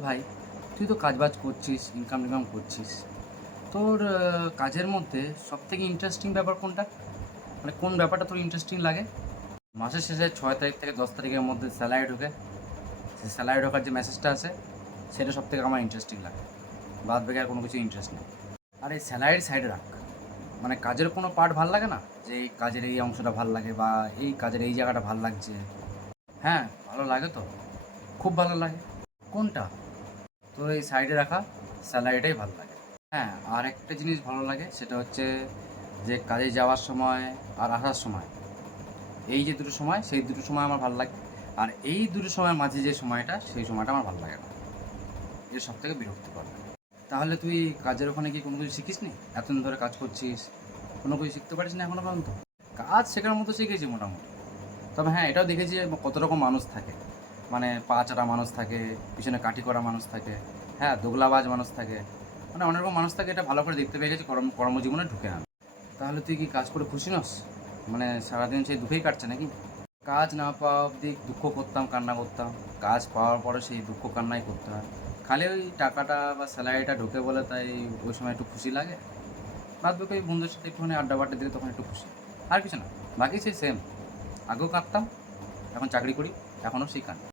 ভাই, তুই তো কাজবাজ করছিস ইনকাম টিনকাম করছিস। তোর কাজের মধ্যে সব থেকে ইন্টারেস্টিং ব্যাপার কোনটা? মানে কোন ব্যাপারটা তোর ইন্টারেস্টিং লাগে? মাসের শেষে ছয় তারিখ থেকে দশ তারিখের মধ্যে স্যালারি ঢোকে। সেই স্যালারি ঢোকার যে মেসেজটা আসে সেটা সব থেকে আমার ইন্টারেস্টিং লাগে। বাদ বাকি আর কোনো কিছু ইন্টারেস্ট নেই। আর এই স্যালারির সাইডে রাখ। মানে কাজের কোনো পার্ট ভালো লাগে না? যে এই কাজের এই অংশটা ভালো লাগে বা এই কাজের এই জায়গাটা ভালো লাগছে। হ্যাঁ ভালো লাগে তো। খুব ভালো লাগে। কোনটা? তো এই সাইডে রাখা স্যালারিটাই ভালো লাগে। হ্যাঁ আর একটা জিনিস ভালো লাগে, সেটা হচ্ছে যে কাজে যাওয়ার সময় আর আসার সময়, এই যে দুটো সময়, সেই দুটো সময় আমার ভালো লাগে। আর এই দুটো সময়ের মাঝে যে সময়টা, সেই সময়টা আমার ভালো লাগে না। এটা সব থেকে বিরক্তিকর। তাহলে তুই কাজের ওখানে কি কোনো কিছু শিখিস নি এতদিন ধরে কাজ করছিস, কোনো কিছু শিখতে পারিস না এখনও পর্যন্ত? কাজ শেখার মতো শিখেছি মোটামুটি। তবে হ্যাঁ এটাও দেখেছি কত রকম মানুষ থাকে। মানে পা চাটা মানুষ থাকে, পিছনে কাঠি করা মানুষ থাকে। হ্যাঁ দোগলাবাজ মানুষ থাকে। মানে অনেক রকম মানুষ থাকে, এটা ভালো করে দেখতে পেয়ে গেছে, কর্ম কর্মজীবনে ঢুকে আন তাহলে তুই কি কাজ করে খুশি নস? মানে সারাদিন সেই দুঃখেই কাটছে নাকি? কাজ না পাওয়া অবধি দুঃখ করতাম, কান্না করতাম। কাজ পাওয়ার পরে সেই দুঃখ কান্নাই করতে হয়। খালি ওই টাকাটা বা স্যালারিটা ঢোকে বলে তাই ওই সময় একটু খুশি লাগে। বাদ বাকি ওই বন্ধুদের সাথে একটুখানি আড্ডা বাড্ডা দিলে তখন একটু খুশি। আর কিছু না। বাকি সেই সেম আগেও কাঁদতাম, এখন চাকরি করি, এখনও সেই কান্না